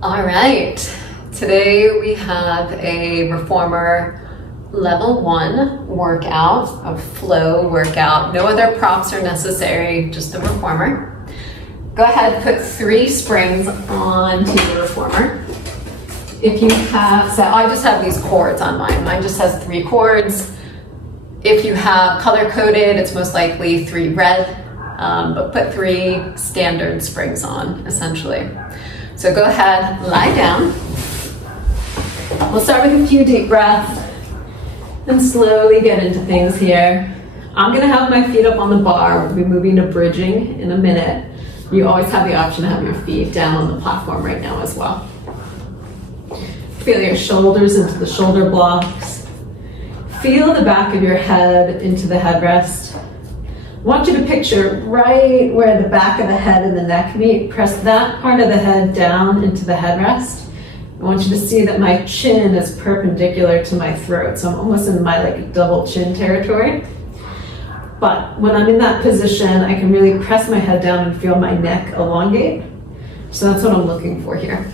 All right, today we have a Reformer level 1 workout, a flow workout. No other props are necessary, just the Reformer. Go ahead and put 3 springs onto the Reformer. If you have, so I just have these cords on mine. Mine just has 3 cords. If you have color coded, it's most likely 3 red, but put 3 standard springs on, essentially. So go ahead, lie down. We'll start with a few deep breaths and slowly get into things here. I'm gonna have my feet up on the bar. We'll be moving to bridging in a minute. You always have the option to have your feet down on the platform right now as well. Feel your shoulders into the shoulder blocks. Feel the back of your head into the headrest. I want you to picture right where the back of the head and the neck meet. Press that part of the head down into the headrest. I want you to see that my chin is perpendicular to my throat, so I'm almost in my double chin territory. But when I'm in that position, I can really press my head down and feel my neck elongate. So that's what I'm looking for here.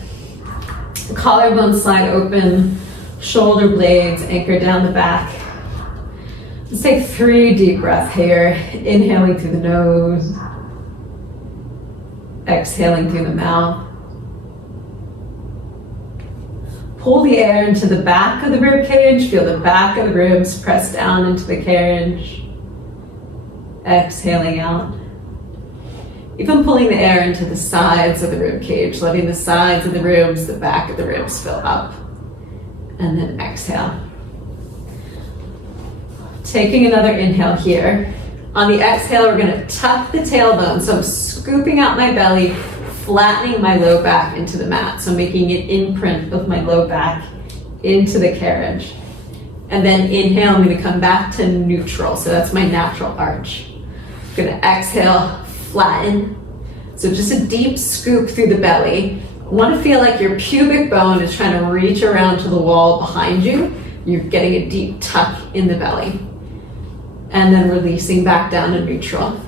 The collarbone slide open, shoulder blades anchor down the back. Let's take 3 deep breaths here, inhaling through the nose, exhaling through the mouth. Pull the air into the back of the rib cage, feel the back of the ribs press down into the carriage, exhaling out. Even pulling the air into the sides of the rib cage, letting the sides of the ribs, the back of the ribs fill up, and then exhale. Taking another inhale here. On the exhale, we're gonna tuck the tailbone. So I'm scooping out my belly, flattening my low back into the mat. So making an imprint of my low back into the carriage. And then inhale, I'm gonna come back to neutral. So that's my natural arch. I'm gonna exhale, flatten. So just a deep scoop through the belly. I wanna feel like your pubic bone is trying to reach around to the wall behind you. You're getting a deep tuck in the belly. And then releasing back down to neutral.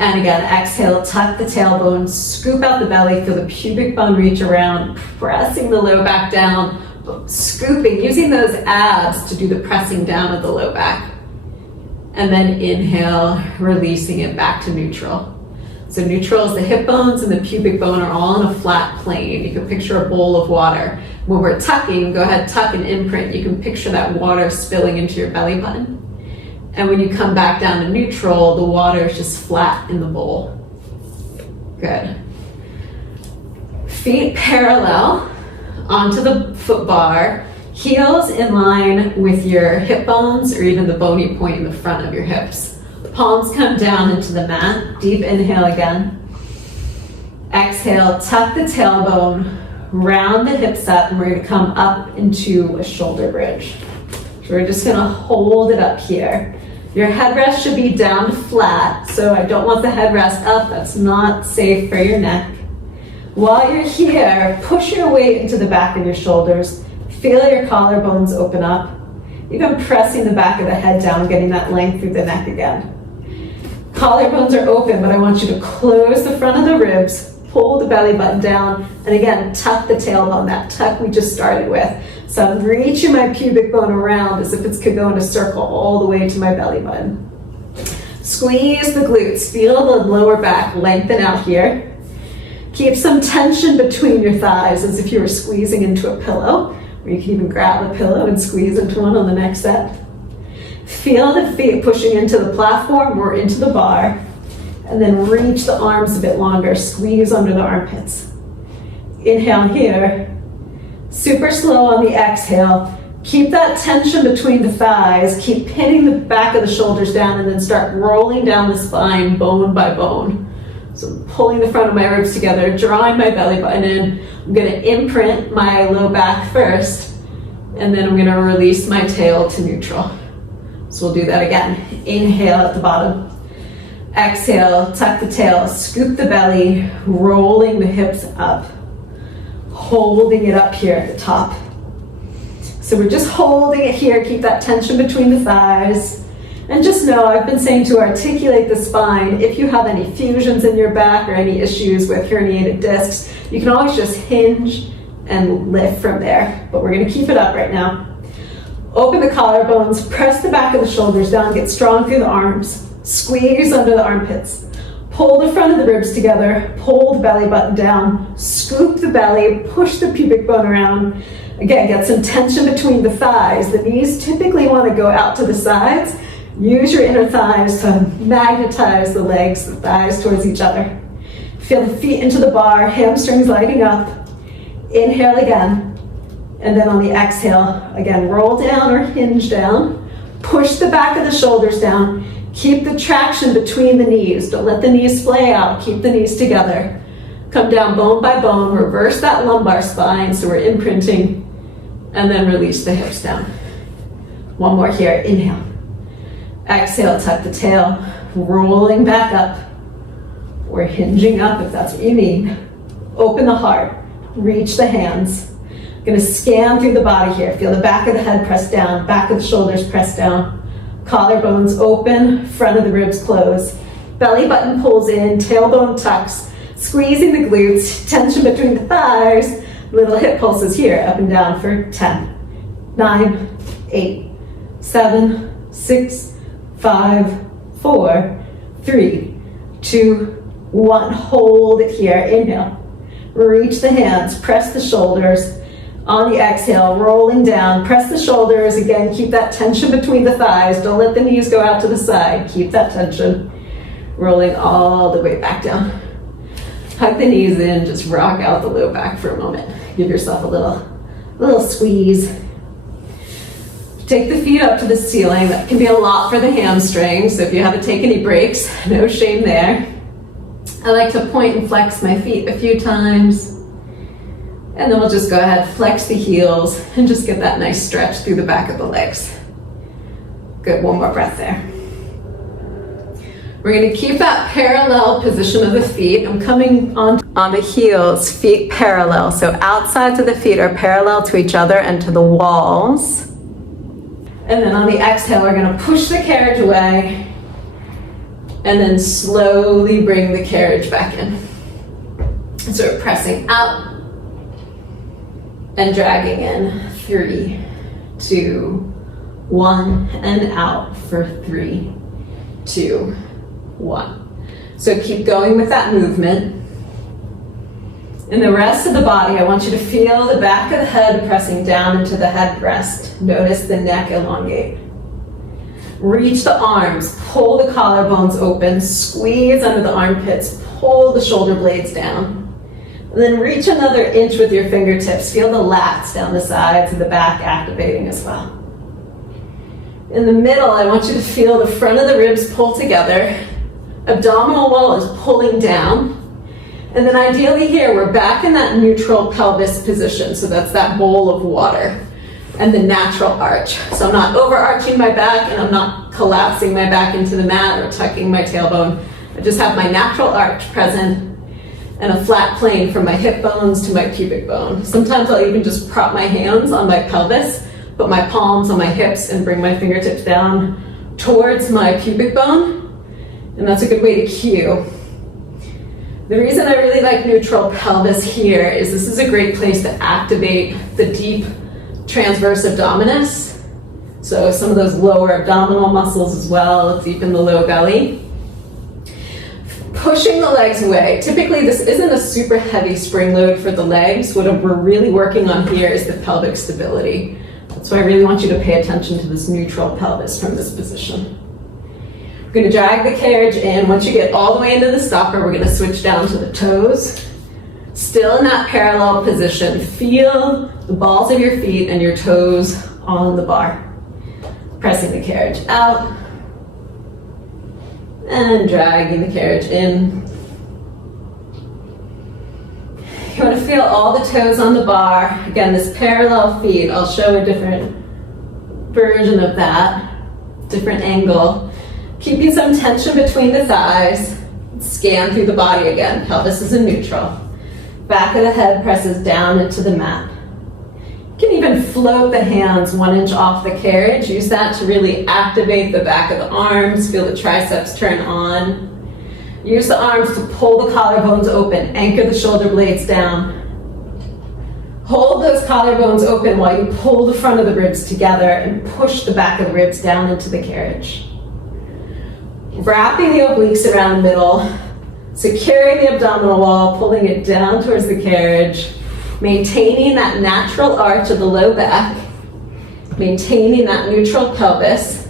And again, exhale, tuck the tailbone, scoop out the belly, feel the pubic bone reach around, pressing the low back down, scooping, using those abs to do the pressing down of the low back. And then inhale, releasing it back to neutral. So neutral is the hip bones and the pubic bone are all in a flat plane. You can picture a bowl of water. When we're tucking, go ahead, tuck and imprint. You can picture that water spilling into your belly button. And when you come back down to neutral, the water is just flat in the bowl. Good. Feet parallel onto the foot bar, heels in line with your hip bones or even the bony point in the front of your hips. Palms come down into the mat. Deep inhale again. Exhale, tuck the tailbone, round the hips up, and we're going to come up into a shoulder bridge. So we're just going to hold it up here. Your headrest should be down flat, so I don't want the headrest up. That's not safe for your neck. While you're here, push your weight into the back of your shoulders. Feel your collarbones open up. Even pressing the back of the head down, getting that length through the neck again. Collarbones are open, but I want you to close the front of the ribs, pull the belly button down, and again, tuck the tailbone, that tuck we just started with. So I'm reaching my pubic bone around as if it could go in a circle all the way to my belly button. Squeeze the glutes, feel the lower back lengthen out here. Keep some tension between your thighs as if you were squeezing into a pillow, or you can even grab a pillow and squeeze into one on the next set. Feel the feet pushing into the platform or into the bar, and then reach the arms a bit longer, squeeze under the armpits. Inhale here. Super slow on the exhale. Keep that tension between the thighs. Keep pinning the back of the shoulders down and then start rolling down the spine bone by bone. So I'm pulling the front of my ribs together, drawing my belly button in. I'm going to imprint my low back first, and then I'm going to release my tail to neutral. So we'll do that again. Inhale at the bottom. Exhale, tuck the tail, scoop the belly, rolling the hips up. Holding it up here at the top. So we're just holding it here, keep that tension between the thighs. And just know, I've been saying to articulate the spine. If you have any fusions in your back or any issues with herniated discs, You can always just hinge and lift from there, but we're gonna keep it up right now. Open the collarbones, press the back of the shoulders down, get strong through the arms, squeeze under the armpits. Pull the front of the ribs together, pull the belly button down, scoop the belly, push the pubic bone around. Again, get some tension between the thighs. The knees typically want to go out to the sides. Use your inner thighs to magnetize the legs, the thighs towards each other. Feel the feet into the bar, hamstrings lighting up. Inhale again. And then on the exhale, again, roll down or hinge down. Push the back of the shoulders down. Keep the traction between the knees. Don't let the knees splay out. Keep the knees together. Come down bone by bone. Reverse that lumbar spine so we're imprinting. And then release the hips down. One more here. Inhale. Exhale, tuck the tail. Rolling back up. Or hinging up if that's what you need. Open the heart. Reach the hands. Going to scan through the body here. Feel the back of the head press down. Back of the shoulders press down. Collarbones open, front of the ribs close. Belly button pulls in, tailbone tucks, squeezing the glutes, tension between the thighs, little hip pulses here, up and down for 10, 9, 8, 7, 6, 5, 4, 3, 2, 1. Hold it here, inhale. Reach the hands, press the shoulders. On the exhale, rolling down, press the shoulders. Again, keep that tension between the thighs. Don't let the knees go out to the side. Keep that tension. Rolling all the way back down. Hug the knees in, just rock out the low back for a moment. Give yourself a little squeeze. Take the feet up to the ceiling. That can be a lot for the hamstrings, so if you have to take any breaks, no shame there. I like to point and flex my feet a few times. And then we'll just go ahead, flex the heels, and just get that nice stretch through the back of the legs. Good, one more breath there. We're gonna keep that parallel position of the feet. I'm coming on the heels, feet parallel. So outsides of the feet are parallel to each other and to the walls. And then on the exhale, we're gonna push the carriage away, and then slowly bring the carriage back in. So we're pressing out, and dragging in. 3, 2, 1, and out for 3, 2, 1. So keep going with that movement. In the rest of the body, I want you to feel the back of the head pressing down into the headrest. Notice the neck elongate. Reach the arms, pull the collarbones open, squeeze under the armpits, pull the shoulder blades down. And then reach another inch with your fingertips. Feel the lats down the sides of the back activating as well. In the middle, I want you to feel the front of the ribs pull together. Abdominal wall is pulling down. And then ideally here, we're back in that neutral pelvis position. So that's that bowl of water and the natural arch. So I'm not overarching my back and I'm not collapsing my back into the mat or tucking my tailbone. I just have my natural arch present and a flat plane from my hip bones to my pubic bone. Sometimes I'll even just prop my hands on my pelvis, put my palms on my hips, and bring my fingertips down towards my pubic bone. And that's a good way to cue. The reason I really like neutral pelvis here is this is a great place to activate the deep transverse abdominis. So some of those lower abdominal muscles as well, deep in the low belly. Pushing the legs away. Typically this isn't a super heavy spring load for the legs. What we're really working on here is the pelvic stability. That's why I really want you to pay attention to this neutral pelvis from this position. We're going to drag the carriage in. Once you get all the way into the stopper, we're going to switch down to the toes. Still in that parallel position. Feel the balls of your feet and your toes on the bar. Pressing the carriage out. And dragging the carriage in. You want to feel all the toes on the bar. Again, this parallel feet, I'll show a different version of that, different angle. Keeping some tension between the thighs. Scan through the body again. Pelvis is in neutral. Back of the head presses down into the mat. You can even float the hands 1 inch off the carriage. Use that to really activate the back of the arms. Feel the triceps turn on. Use the arms to pull the collarbones open. Anchor the shoulder blades down. Hold those collarbones open while you pull the front of the ribs together and push the back of the ribs down into the carriage. Wrapping the obliques around the middle, securing the abdominal wall, pulling it down towards the carriage, maintaining that natural arch of the low back, maintaining that neutral pelvis,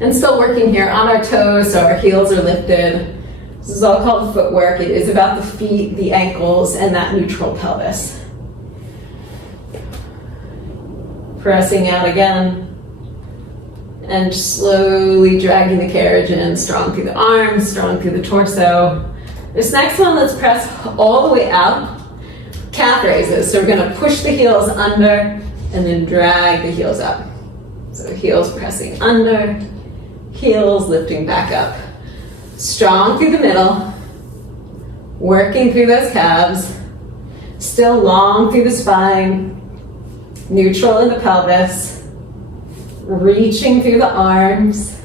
and still working here on our toes so our heels are lifted. This is all called footwork. It is about the feet, the ankles, and that neutral pelvis. Pressing out again, and slowly dragging the carriage in, strong through the arms, strong through the torso. This next one, let's press all the way out. Calf raises. So we're gonna push the heels under and then drag the heels up. So heels pressing under, heels lifting back up. Strong through the middle, working through those calves, still long through the spine, neutral in the pelvis, reaching through the arms.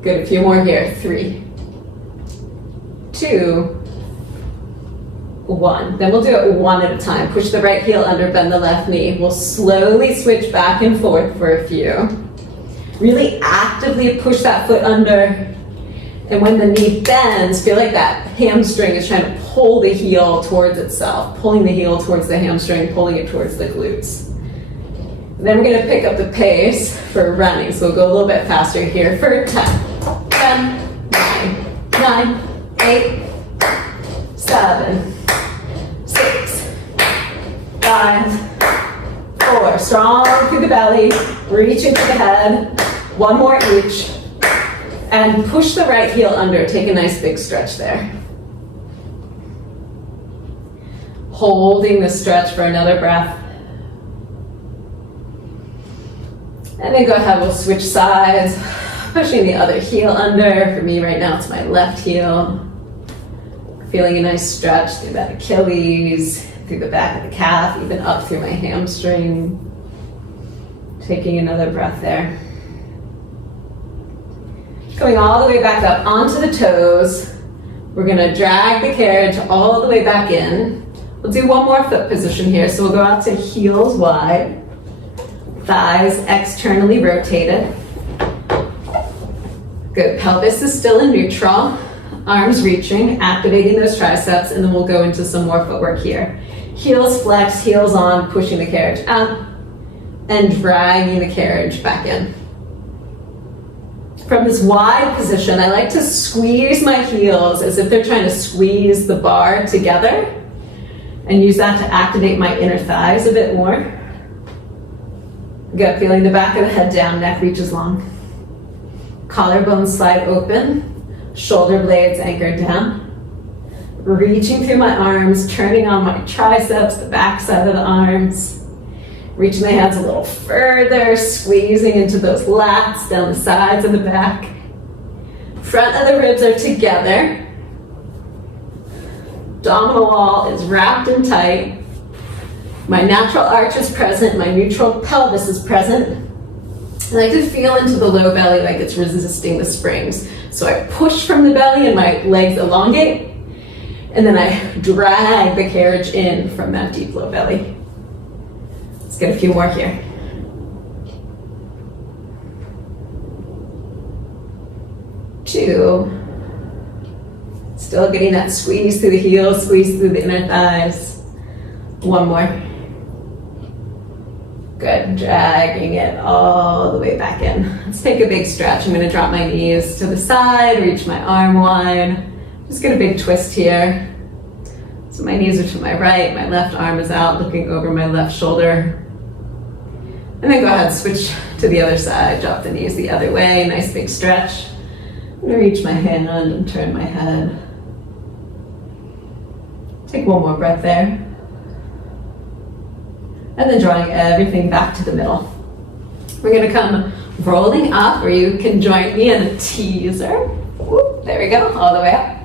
Good, a few more here. 3, 2, 1. Then we'll do it one at a time. Push the right heel under, bend the left knee. We'll slowly switch back and forth for a few. Really actively push that foot under, and when the knee bends, feel like that hamstring is trying to pull the heel towards itself, pulling the heel towards the hamstring, pulling it towards the glutes. And then we're going to pick up the pace for running, so we'll go a little bit faster here for 10, 10, 9, 8, 7, 6, 5, 4. Strong through the belly, reaching through the head. One more each. And push the right heel under. Take a nice big stretch there. Holding the stretch for another breath. And then go ahead, we'll switch sides. Pushing the other heel under. For me right now, it's my left heel. Feeling a nice stretch through that Achilles, through the back of the calf, even up through my hamstring. Taking another breath there. Going all the way back up onto the toes. We're gonna drag the carriage all the way back in. We'll do one more foot position here. So we'll go out to heels wide, thighs externally rotated. Good, pelvis is still in neutral. Arms reaching, activating those triceps, and then we'll go into some more footwork here. Heels flex, heels on, pushing the carriage up, and dragging the carriage back in. From this wide position, I like to squeeze my heels as if they're trying to squeeze the bar together, and use that to activate my inner thighs a bit more. Good, feeling the back of the head down, neck reaches long. Collarbones slide open. Shoulder blades anchored down. Reaching through my arms, turning on my triceps, the back side of the arms. Reaching my hands a little further, squeezing into those lats down the sides of the back. Front of the ribs are together. Abdominal wall is wrapped and tight. My natural arch is present, my neutral pelvis is present. I like to feel into the low belly like it's resisting the springs. So I push from the belly and my legs elongate, and then I drag the carriage in from that deep low belly. Let's get a few more here. 2. Still getting that squeeze through the heels, squeeze through the inner thighs. 1 more. Good, dragging it all the way back in. Let's take a big stretch. I'm gonna drop my knees to the side, reach my arm wide. Just get a big twist here. So my knees are to my right, my left arm is out, looking over my left shoulder. And then go ahead, switch to the other side, drop the knees the other way, nice big stretch. I'm gonna reach my hand and turn my head. Take 1 more breath there. And then drawing everything back to the middle. We're gonna come rolling up, or you can join me in a teaser. Whoop, there we go, all the way up.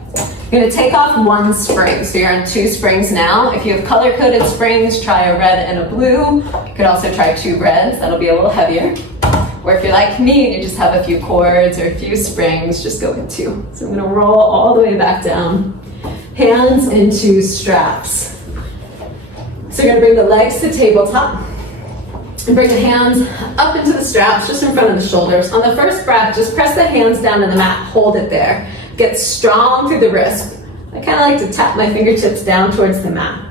You're gonna take off 1 spring, so you're on 2 springs now. If you have color-coded springs, try a red and a blue. You could also try 2 reds, that'll be a little heavier. Or if you're like me and you just have a few cords or a few springs, just go with 2. So I'm gonna roll all the way back down. Hands into straps. So you're gonna bring the legs to tabletop and bring the hands up into the straps, just in front of the shoulders. On the first breath, just press the hands down to the mat, hold it there. Get strong through the wrist. I kind of like to tap my fingertips down towards the mat.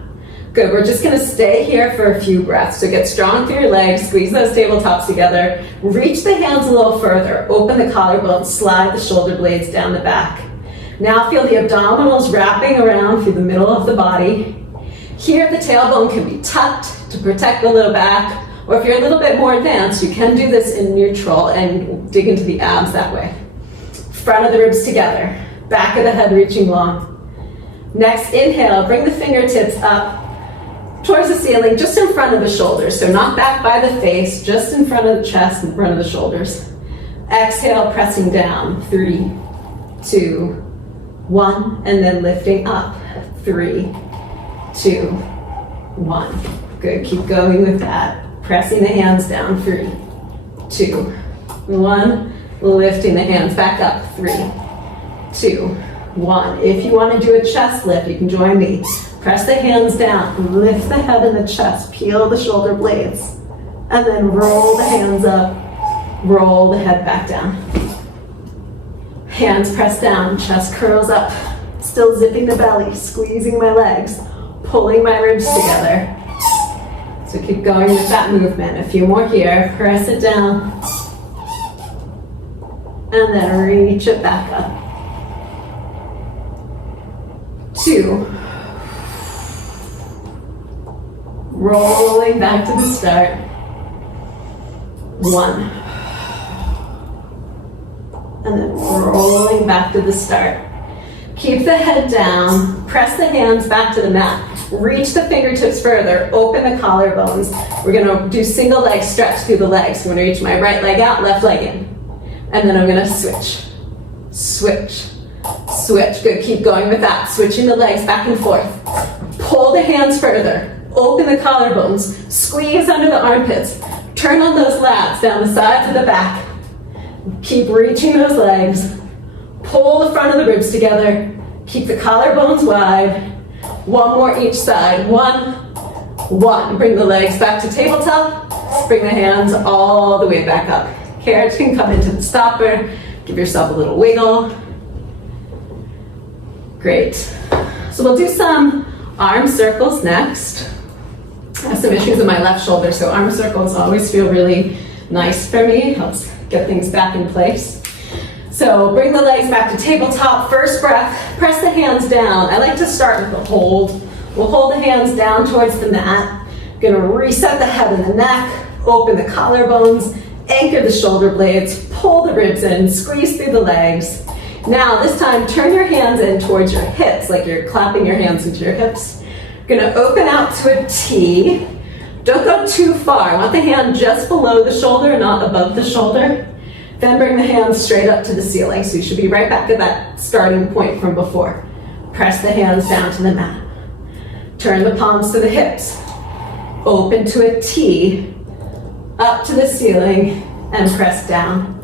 Good, we're just gonna stay here for a few breaths. So get strong through your legs, squeeze those tabletops together, reach the hands a little further, open the collarbone, slide the shoulder blades down the back. Now feel the abdominals wrapping around through the middle of the body. Here the tailbone can be tucked to protect the low back, or if you're a little bit more advanced, you can do this in neutral and dig into the abs that way. Front of the ribs together, back of the head reaching long. Next, inhale, bring the fingertips up towards the ceiling, just in front of the shoulders. So not back by the face, just in front of the chest, in front of the shoulders. Exhale, pressing down. 3, 2, 1, and then lifting up. 3, 2, 1. Good, keep going with that. Pressing the hands down. 3, 2, 1. Lifting the hands back up. 3, 2, 1. If you want to do a chest lift, you can join me. Press the hands down, lift the head and the chest, peel the shoulder blades, and then roll the hands up, roll the head back down. Hands press down, chest curls up, still zipping the belly, squeezing my legs, pulling my ribs together. So keep going with that movement. A few more here, press it down, and then reach it back up. 2. Rolling back to the start. 1. And then rolling back to the start. Keep the head down, press the hands back to the mat. Reach the fingertips further, open the collarbones. We're gonna do single leg stretch through the legs. I'm gonna reach my right leg out, left leg in. And then I'm gonna switch, switch, switch. Good, keep going with that. Switching the legs back and forth. Pull the hands further. Open the collarbones, squeeze under the armpits, turn on those lats down the sides of the back. Keep reaching those legs, pull the front of the ribs together, keep the collarbones wide. 1 more each side. 1, 1. Bring the legs back to tabletop, bring the hands all the way back up. Carriage can come into the stopper, give yourself a little wiggle. Great. So we'll do some arm circles next. I have some issues with my left shoulder, so arm circles always feel really nice for me. Helps get things back in place. So bring the legs back to tabletop. First breath, press the hands down. I like to start with the hold. We'll hold the hands down towards the mat. Gonna reset the head and the neck, open the collarbones, anchor the shoulder blades, pull the ribs in, squeeze through the legs. Now this time, turn your hands in towards your hips, like you're clapping your hands into your hips. Gonna open out to a T. Don't go too far. I want the hand just below the shoulder, not above the shoulder. Then bring the hands straight up to the ceiling. So you should be right back at that starting point from before. Press the hands down to the mat. Turn the palms to the hips. Open to a T, up to the ceiling, and press down.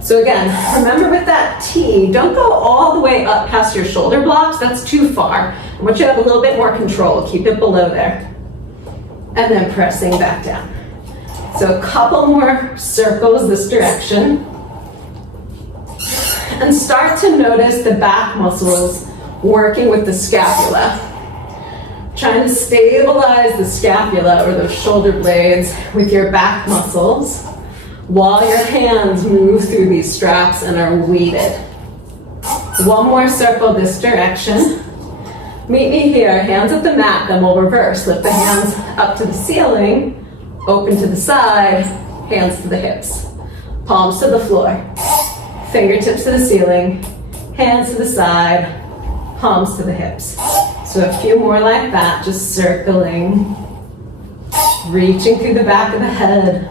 So again, remember with that T, don't go all the way up past your shoulder blocks. That's too far. I want you to have a little bit more control. Keep it below there. And then pressing back down. So a couple more circles this direction. And start to notice the back muscles working with the scapula. Trying to stabilize the scapula or those shoulder blades with your back muscles while your hands move through these straps and are weighted. 1 more circle this direction. Meet me here, hands at the mat, then we'll reverse. Lift the hands up to the ceiling, open to the side, hands to the hips. Palms to the floor, fingertips to the ceiling, hands to the side, palms to the hips. So a few more like that, just circling, reaching through the back of the head,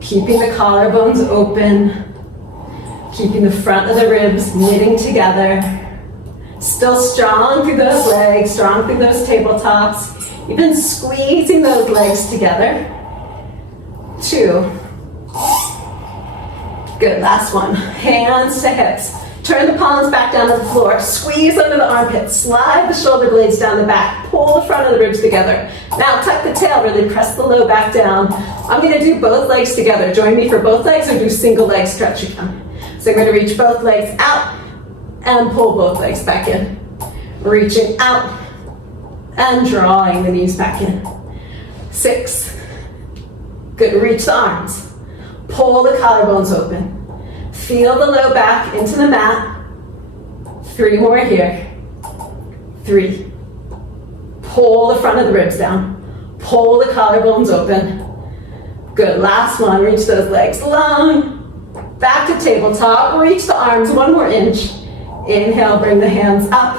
keeping the collarbones open, keeping the front of the ribs knitting together. Still strong through those legs, strong through those tabletops, even squeezing those legs together. 2, Good, last one. Hands to hips. Turn the palms back down to the floor. Squeeze under the armpits. Slide the shoulder blades down the back. Pull the front of the ribs together. Now tuck the tail, really press the low back down. I'm gonna do both legs together. Join me for both legs or do single leg stretch again. So I'm gonna reach both legs out and pull both legs back in. Reaching out and drawing the knees back in. 6. Good, reach the arms. Pull the collarbones open. Feel the low back into the mat. 3 more here. 3. Pull the front of the ribs down. Pull the collarbones open. Good, last one, reach those legs long. Back to tabletop, reach the arms 1 more inch. Inhale, bring the hands up.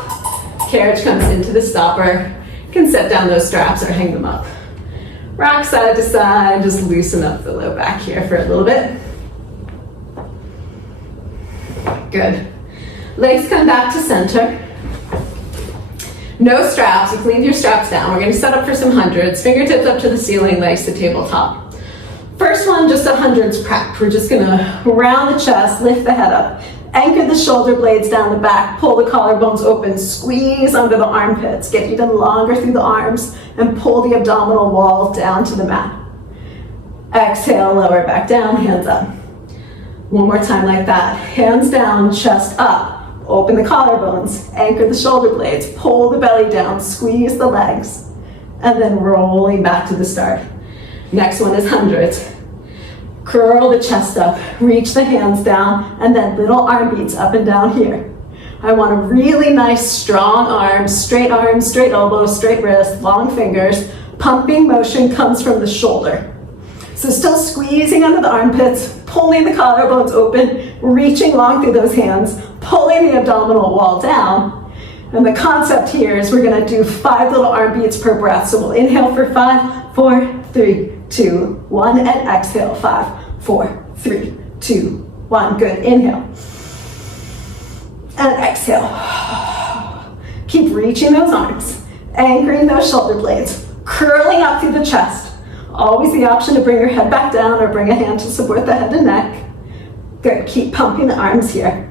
Carriage comes into the stopper. You can set down those straps or hang them up. Rock side to side, just loosen up the low back here for a little bit. Good. Legs come back to center. No straps, you can leave your straps down. We're gonna set up for some hundreds. Fingertips up to the ceiling, legs to tabletop. First one, just a hundreds prep. We're just gonna round the chest, lift the head up. Anchor the shoulder blades down the back, pull the collarbones open, squeeze under the armpits, get even longer through the arms, and pull the abdominal wall down to the mat. Exhale, lower back down, hands up. 1 more time like that. Hands down, chest up. Open the collarbones, anchor the shoulder blades, pull the belly down, squeeze the legs, and then rolling back to the start. Next one is hundreds. Curl the chest up, reach the hands down, and then little arm beats up and down here. I want a really nice strong arms, straight elbows, straight wrists, long fingers. Pumping motion comes from the shoulder. So still squeezing under the armpits, pulling the collarbones open, reaching long through those hands, pulling the abdominal wall down. And the concept here is we're gonna do 5 little arm beats per breath. So we'll inhale for 5, 4, 3, 2, 1, and exhale, 5, 4, 3, 2, 1. Good, inhale. And exhale. Keep reaching those arms, anchoring those shoulder blades, curling up through the chest. Always the option to bring your head back down or bring a hand to support the head and neck. Good, keep pumping the arms here.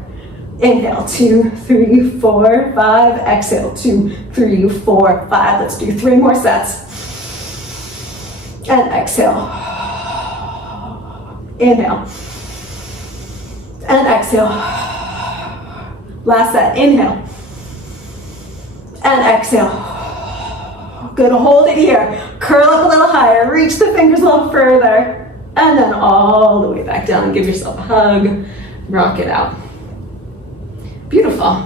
Inhale, 2, 3, 4, 5. Exhale, 2, 3, 4, 5. Let's do 3 more sets. And exhale. Inhale. And exhale. Last set, inhale. And exhale. Good, hold it here. Curl up a little higher, reach the fingers a little further, and then all the way back down. Give yourself a hug, rock it out. Beautiful.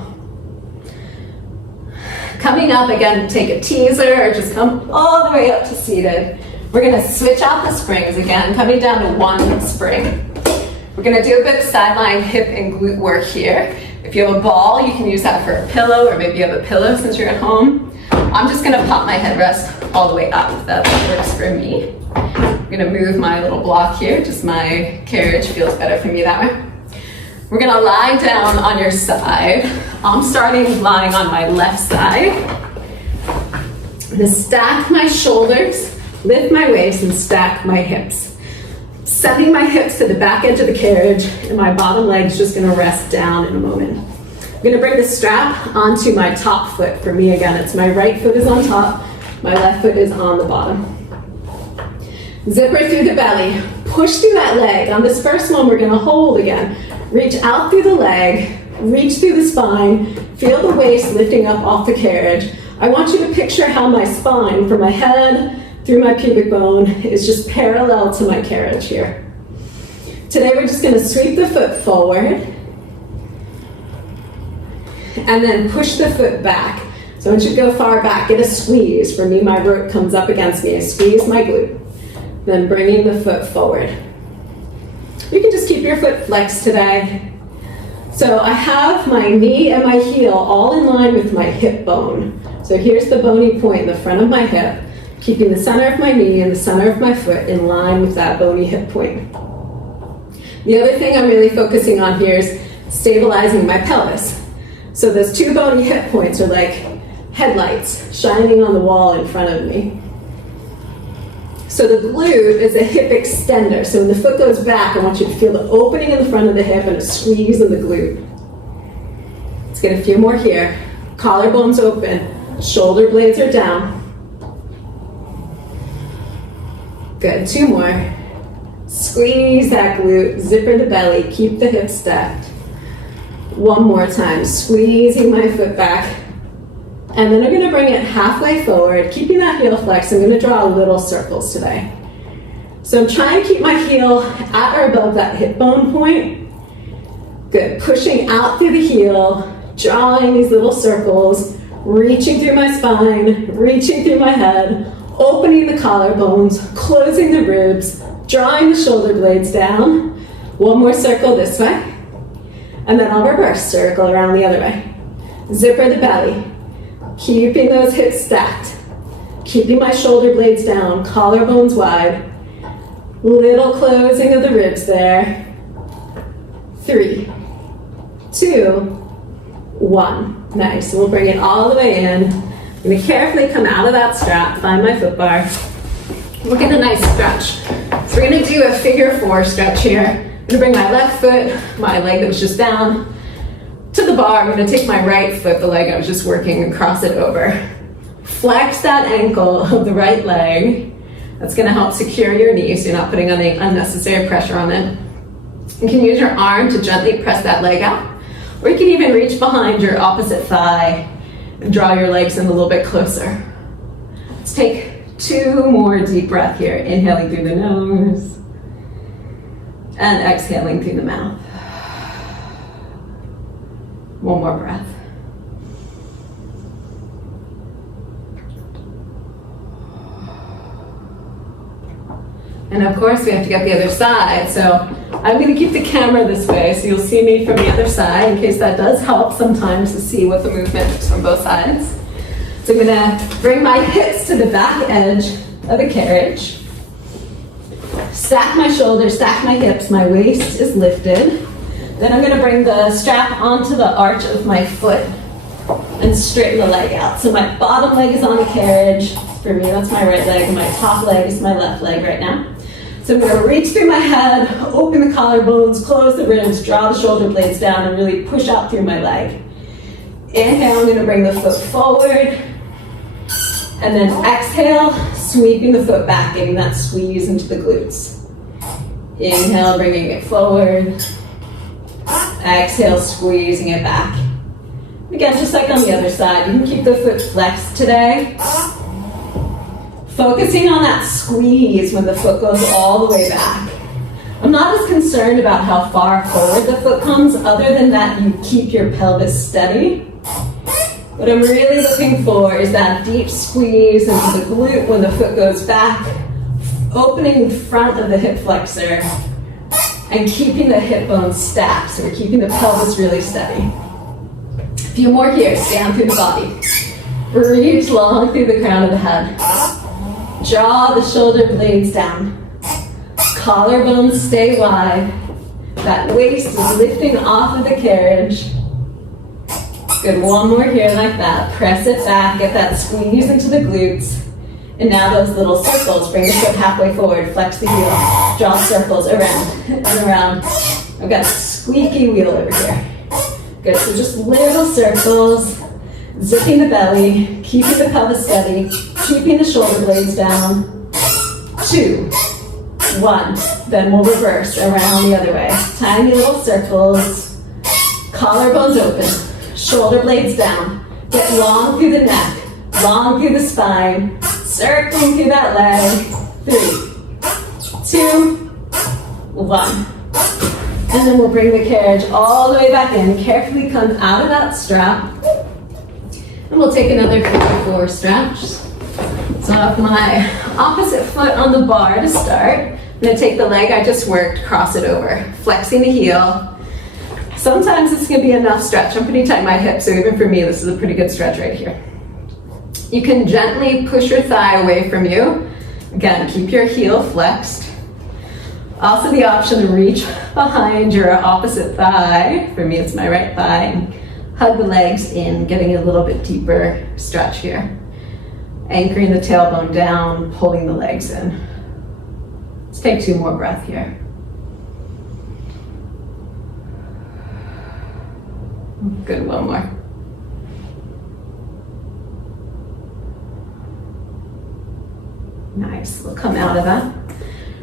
Coming up, again, take a teaser or just come all the way up to seated. We're gonna switch out the springs again, coming down to 1 spring. We're gonna do a bit of sideline hip and glute work here. If you have a ball, you can use that for a pillow, or maybe you have a pillow since you're at home. I'm just gonna pop my headrest all the way up. That works for me. I'm gonna move my little block here, just my carriage feels better for me that way. We're gonna lie down on your side. I'm starting lying on my left side. I'm gonna stack my shoulders, lift my waist, and stack my hips. Sending my hips to the back edge of the carriage, and my bottom leg's just gonna rest down in a moment. I'm gonna bring the strap onto my top foot. For me, again, it's my right foot is on top, my left foot is on the bottom. Zipper through the belly, push through that leg. On this first one, we're gonna hold again. Reach out through the leg, reach through the spine, feel the waist lifting up off the carriage. I want you to picture how my spine, from my head through my pubic bone, is just parallel to my carriage here. Today, we're just gonna sweep the foot forward, and then push the foot back. So it should go far back, get a squeeze. For me, my root comes up against me. I squeeze my glute. Then bringing the foot forward. You can just keep your foot flexed today. So I have my knee and my heel all in line with my hip bone. So here's the bony point in the front of my hip, keeping the center of my knee and the center of my foot in line with that bony hip point. The other thing I'm really focusing on here is stabilizing my pelvis. So those 2 bony hip points are like headlights shining on the wall in front of me. So the glute is a hip extender. So when the foot goes back, I want you to feel the opening in the front of the hip and a squeeze in the glute. Let's get a few more here. Collarbones open, shoulder blades are down. Good, 2 more. Squeeze that glute, zipper the belly, keep the hips stacked. 1 more time, squeezing my foot back. And then I'm gonna bring it halfway forward, keeping that heel flexed. I'm gonna draw little circles today. So I'm trying to keep my heel at or above that hip bone point. Good, pushing out through the heel, drawing these little circles, reaching through my spine, reaching through my head, opening the collarbones, closing the ribs, drawing the shoulder blades down. 1 more circle this way. And then I'll reverse, circle around the other way. Zipper the belly. Keeping those hips stacked. Keeping my shoulder blades down, collarbones wide. Little closing of the ribs there. 3, 2, 1. Nice. So we'll bring it all the way in. I'm going to carefully come out of that strap, find my foot bar. Look at a nice stretch. So we're going to do a figure 4 stretch here. I'm going to bring my left foot, my leg that was just down, to the bar. I'm going to take my right foot, the leg I was just working, and cross it over. Flex that ankle of the right leg. That's going to help secure your knee so you're not putting any unnecessary pressure on it. You can use your arm to gently press that leg out, or you can even reach behind your opposite thigh and draw your legs in a little bit closer. Let's take 2 more deep breaths here. Inhaling through the nose and exhaling through the mouth. 1 more breath. And of course we have to get the other side, so I'm going to keep the camera this way so you'll see me from the other side in case that does help sometimes to see what the movement is from both sides. So I'm going to bring my hips to the back edge of the carriage. Stack my shoulders, stack my hips, my waist is lifted. Then I'm going to bring the strap onto the arch of my foot and straighten the leg out. So my bottom leg is on the carriage. For me, that's my right leg, and my top leg is my left leg right now. So I'm going to reach through my head, open the collarbones, close the ribs, draw the shoulder blades down, and really push out through my leg. Inhale, I'm going to bring the foot forward. And then exhale, sweeping the foot back, getting that squeeze into the glutes. Inhale, bringing it forward. Exhale, squeezing it back. Again, just like on the other side, you can keep the foot flexed today. Focusing on that squeeze when the foot goes all the way back. I'm not as concerned about how far forward the foot comes, other than that you keep your pelvis steady. What I'm really looking for is that deep squeeze into the glute when the foot goes back, opening the front of the hip flexor, and keeping the hip bones stacked, so we're keeping the pelvis really steady. A few more here, stand through the body. Reach long through the crown of the head. Draw the shoulder blades down. Collarbones stay wide. That waist is lifting off of the carriage. Good, 1 more here like that. Press it back, get that squeeze into the glutes. And now those little circles, bring the foot halfway forward, flex the heel, draw circles around and around. I've got a squeaky wheel over here. Good, so just little circles, zipping the belly, keeping the pelvis steady, keeping the shoulder blades down. 2, 1, then we'll reverse around the other way. Tiny little circles, collarbones open, shoulder blades down, get long through the neck, long through the spine, circling through that leg. 3, 2, 1. And then we'll bring the carriage all the way back in. Carefully come out of that strap. And we'll take another figure 4 stretch. So I have my opposite foot on the bar to start. I'm going to take the leg I just worked, cross it over, flexing the heel. Sometimes it's going to be enough stretch. I'm pretty tight in my hip, so even for me, this is a pretty good stretch right here. You can gently push your thigh away from you. Again, keep your heel flexed. Also the option to reach behind your opposite thigh. For me, it's my right thigh. And hug the legs in, getting a little bit deeper stretch here. Anchoring the tailbone down, pulling the legs in. Let's take 2 more breaths here. Good, one more. Nice, we'll come out of that.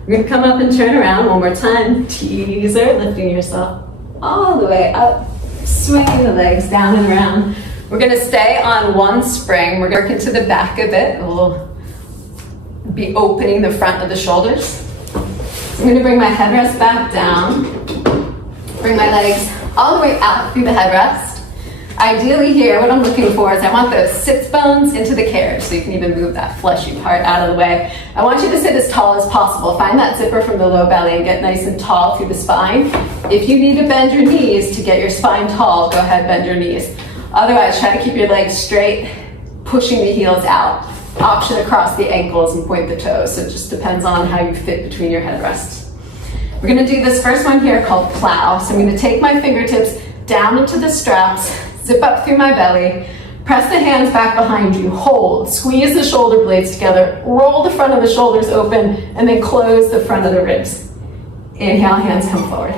We're gonna come up and turn around one more time. Teaser, lifting yourself all the way up, swinging the legs down and around. We're gonna stay on one spring. We're gonna work into the back a bit. We'll be opening the front of the shoulders. So I'm gonna bring my headrest back down. Bring my legs all the way out through the headrest. Ideally here, what I'm looking for is I want those sits bones into the carriage, so you can even move that fleshy part out of the way. I want you to sit as tall as possible. Find that zipper from the low belly and get nice and tall through the spine. If you need to bend your knees to get your spine tall, go ahead, bend your knees. Otherwise, try to keep your legs straight, pushing the heels out. Option across the ankles and point the toes, so it just depends on how you fit between your headrests. We're gonna do this first one here called plow. So I'm gonna take my fingertips down into the straps, zip up through my belly, press the hands back behind you, hold, squeeze the shoulder blades together, roll the front of the shoulders open, and then close the front of the ribs. Inhale, hands come forward.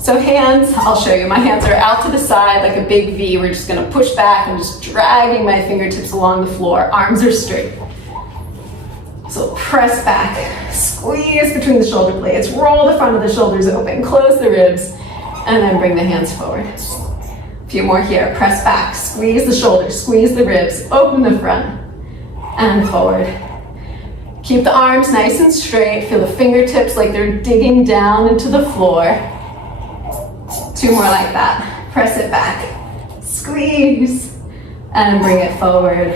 So hands, I'll show you, my hands are out to the side like a big V. We're just gonna push back and just dragging my fingertips along the floor. Arms are straight. So press back, squeeze between the shoulder blades, roll the front of the shoulders open, close the ribs, and then bring the hands forward. A few more here, press back, squeeze the shoulders, squeeze the ribs, open the front, and forward. Keep the arms nice and straight, feel the fingertips like they're digging down into the floor. 2 more like that, press it back, squeeze, and bring it forward.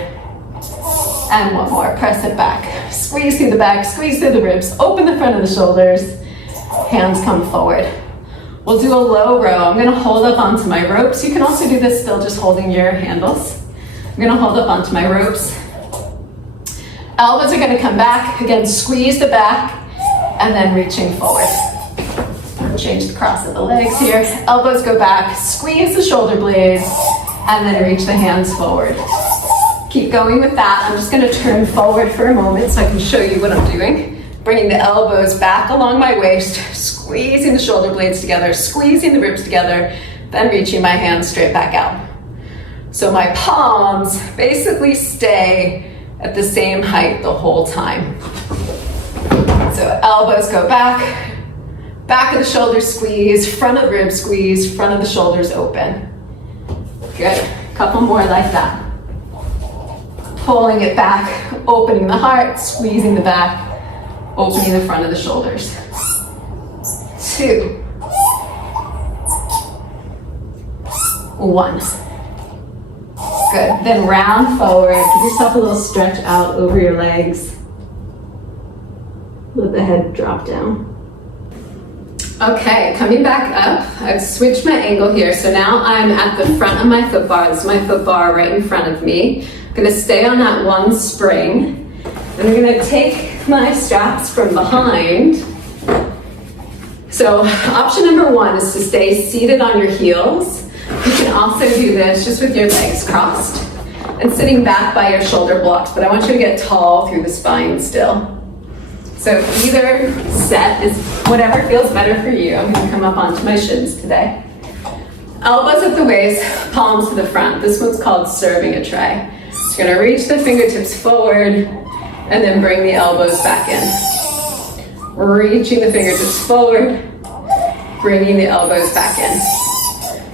And 1 more, press it back, squeeze through the back, squeeze through the ribs, open the front of the shoulders, hands come forward. We'll do a low row. I'm gonna hold up onto my ropes. You can also do this still just holding your handles. I'm gonna hold up onto my ropes. Elbows are gonna come back. Again, squeeze the back and then reaching forward. Change the cross of the legs here. Elbows go back, squeeze the shoulder blades, and then reach the hands forward. Keep going with that. I'm just gonna turn forward for a moment so I can show you what I'm doing. Bringing the elbows back along my waist, squeezing the shoulder blades together, squeezing the ribs together, then reaching my hands straight back out. So my palms basically stay at the same height the whole time. So elbows go back, back of the shoulders squeeze, front of the ribs squeeze, front of the shoulders open. Good, couple more like that. Pulling it back, opening the heart, squeezing the back, opening the front of the shoulders. 2, 1. Good, then round forward, give yourself a little stretch out over your legs. Let the head drop down. Okay, coming back up, I've switched my angle here, so now I'm at the front of my foot bar. This is my foot bar right in front of me. I'm gonna stay on that one spring. And I'm gonna take my straps from behind. So option number 1 is to stay seated on your heels. You can also do this just with your legs crossed and sitting back by your shoulder blocks, but I want you to get tall through the spine still. So either set is whatever feels better for you. I'm gonna come up onto my shins today. Elbows at the waist, palms to the front. This one's called serving a tray. So you're gonna reach the fingertips forward and then bring the elbows back in. Reaching the fingertips forward, bringing the elbows back in.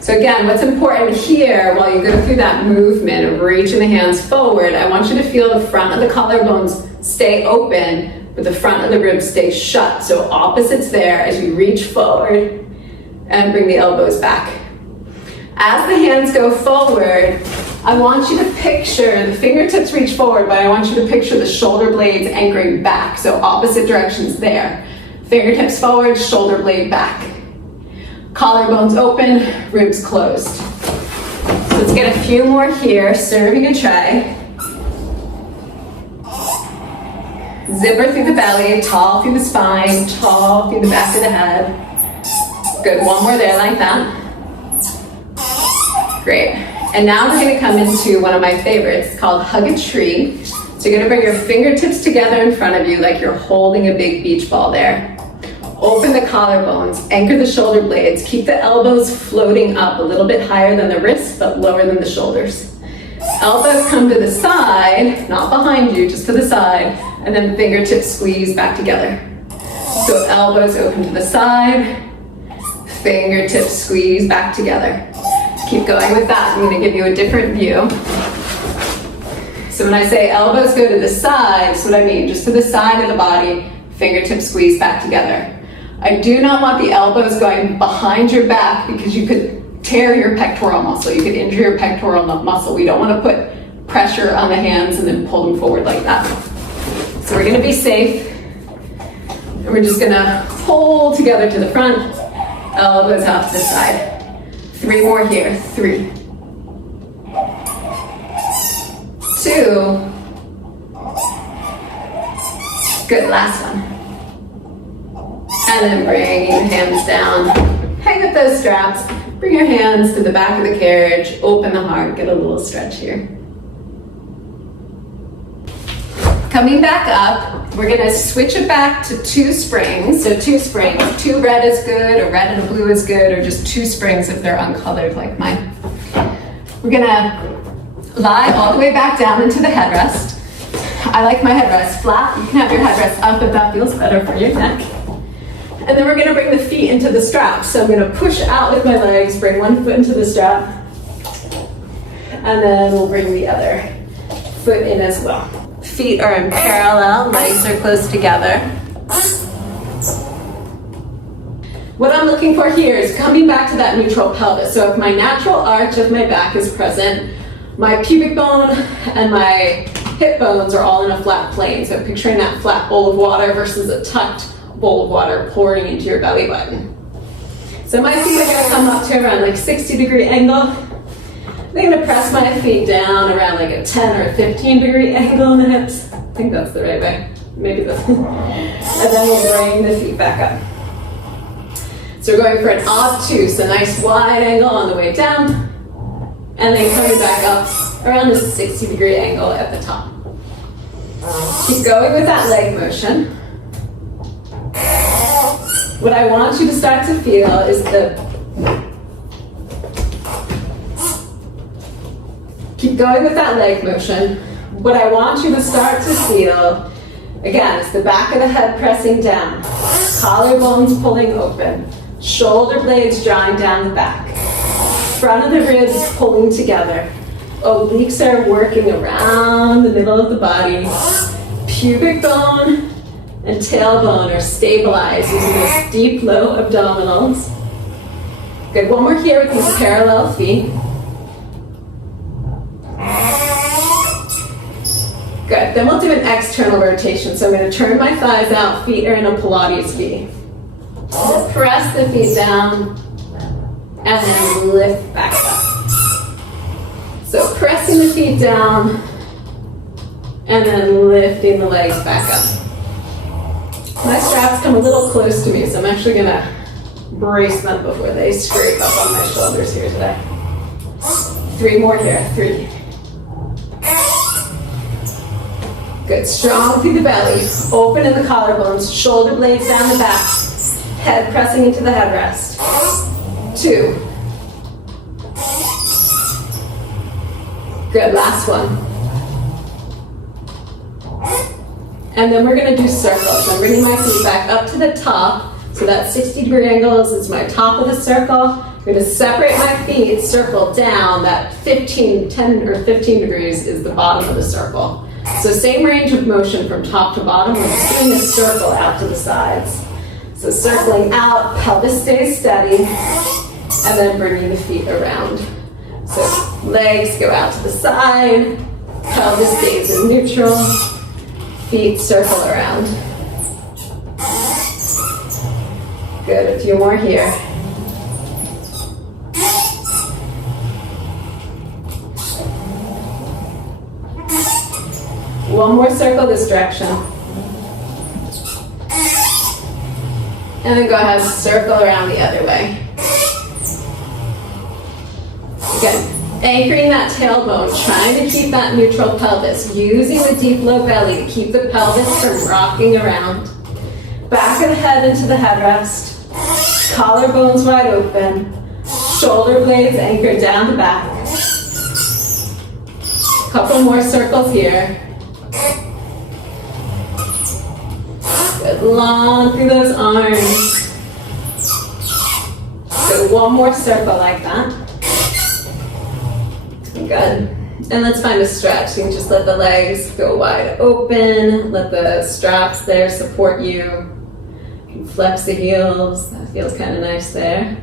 So again, what's important here while you go through that movement of reaching the hands forward, I want you to feel the front of the collarbones stay open, but the front of the ribs stay shut. So opposites there as you reach forward and bring the elbows back. As the hands go forward, I want you to picture the fingertips reach forward, but I want you to picture the shoulder blades anchoring back. So opposite directions there. Fingertips forward, shoulder blade back. Collarbones open, ribs closed. So let's get a few more here, serving a tray. Zipper through the belly, tall through the spine, tall through the back of the head. Good, 1 more there like that. Great. And now we're gonna come into one of my favorites called Hug a Tree. So you're gonna bring your fingertips together in front of you like you're holding a big beach ball there. Open the collarbones, anchor the shoulder blades, keep the elbows floating up a little bit higher than the wrists, but lower than the shoulders. Elbows come to the side, not behind you, just to the side, and then fingertips squeeze back together. So elbows open to the side, fingertips squeeze back together. Keep going with that. I'm gonna give you a different view. So when I say elbows go to the side, that's what I mean, just to the side of the body, fingertips squeeze back together. I do not want the elbows going behind your back because you could tear your pectoral muscle. You could injure your pectoral muscle. We don't want to put pressure on the hands and then pull them forward like that. So we're going to be safe. And we're just going to pull together to the front, elbows out to the side. 3 more here. 3, 2. Good, last one. And then bring your hands down. Hang up those straps. Bring your hands to the back of the carriage. Open the heart. Get a little stretch here. Coming back up, we're gonna switch it back to 2 springs. So 2 springs. 2 red is good, a red and a blue is good, or just 2 springs if they're uncolored like mine. We're gonna lie all the way back down into the headrest. I like my headrest flat. You can have your headrest up if that feels better for your neck. And then we're gonna bring the feet into the strap. So I'm gonna push out with my legs, bring one foot into the strap, and then we'll bring the other foot in as well. Feet are in parallel, legs are close together. What I'm looking for here is coming back to that neutral pelvis. So if my natural arch of my back is present, my pubic bone and my hip bones are all in a flat plane. So picturing that flat bowl of water versus a tucked bowl of water pouring into your belly button. So my feet are gonna come up to around like 60-degree angle. I'm gonna press my feet down around like a 10 or 15-degree angle in the hips. I think that's the right way. Maybe this. And then we'll bring the feet back up. So we're going for an obtuse, a nice wide angle on the way down, and then coming back up around a 60-degree angle at the top. Keep going with that leg motion. What I want you to start to feel is keep going with that leg motion. What I want you to start to feel, again, is the back of the head pressing down, collarbones pulling open, shoulder blades drawing down the back, front of the ribs pulling together, obliques are working around the middle of the body, pubic bone and tailbone are stabilized using those deep, low abdominals. Good, one more here with these parallel feet. Good, then we'll do an external rotation. So I'm going to turn my thighs out, feet are in a Pilates V. So press the feet down and then lift back up. So pressing the feet down and then lifting the legs back up. My straps come a little close to me, so I'm actually gonna brace them before they scrape up on my shoulders here today. 3 more here, 3. Good, strong through the belly, open in the collarbones, shoulder blades down the back, head pressing into the headrest. 2. Good, last one. And then we're gonna do circles. So I'm bringing my feet back up to the top. So that 60-degree angle is my top of the circle. I'm gonna separate my feet, circle down. That 10 or 15 degrees is the bottom of the circle. So same range of motion from top to bottom. We're just doing a circle out to the sides. So circling out, pelvis stays steady, and then bringing the feet around. So legs go out to the side, pelvis stays in neutral, feet circle around. Good, a few more here. One more circle this direction. And then go ahead and circle around the other way. Good. Anchoring that tailbone, trying to keep that neutral pelvis, using the deep low belly to keep the pelvis from rocking around. Back of the head into the headrest, collarbones wide open, shoulder blades anchored down the back. Couple more circles here. Good, long through those arms. So one more circle like that. Good. And let's find a stretch. You can just let the legs go wide open. Let the straps there support you. You can flex the heels. That feels kind of nice there.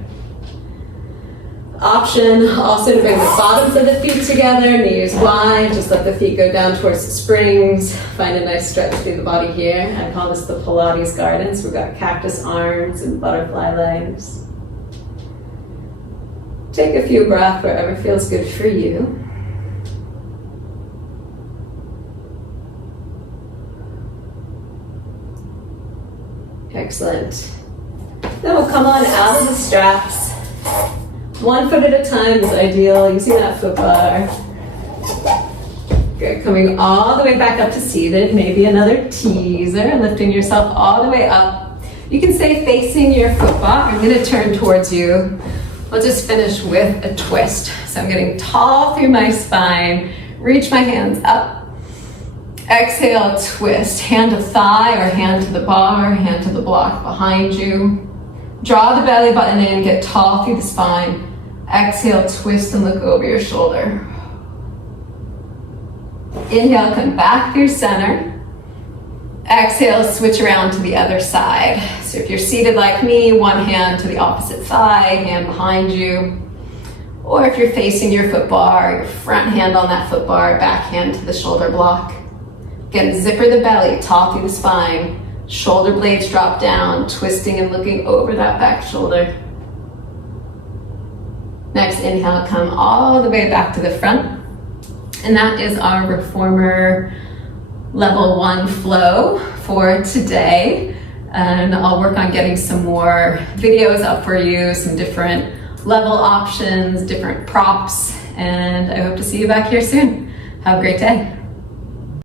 Option also to bring the bottoms of the feet together, knees wide. Just let the feet go down towards the springs. Find a nice stretch through the body here. I call this the Pilates garden. So we've got cactus arms and butterfly legs. Take a few breaths wherever feels good for you. Excellent. Then we'll come on out of the straps. 1 foot at a time is ideal, using that foot bar. Good, coming all the way back up to seated, maybe another teaser, and lifting yourself all the way up. You can stay facing your foot bar. I'm gonna turn towards you. I'll just finish with a twist. So I'm getting tall through my spine, reach my hands up. Exhale, twist, hand to thigh or hand to the bar, hand to the block behind you. Draw the belly button in, get tall through the spine. Exhale, twist and look over your shoulder. Inhale, come back through center. Exhale, switch around to the other side. So if you're seated like me, one hand to the opposite thigh, hand behind you. Or if you're facing your foot bar, your front hand on that foot bar, back hand to the shoulder block. Again, zipper the belly, tall through the spine. Shoulder blades drop down, twisting and looking over that back shoulder. Next inhale, come all the way back to the front. And that is our Reformer level 1 flow for today. And I'll work on getting some more videos up for you, some different level options, different props, and I hope to see you back here soon. Have a great day.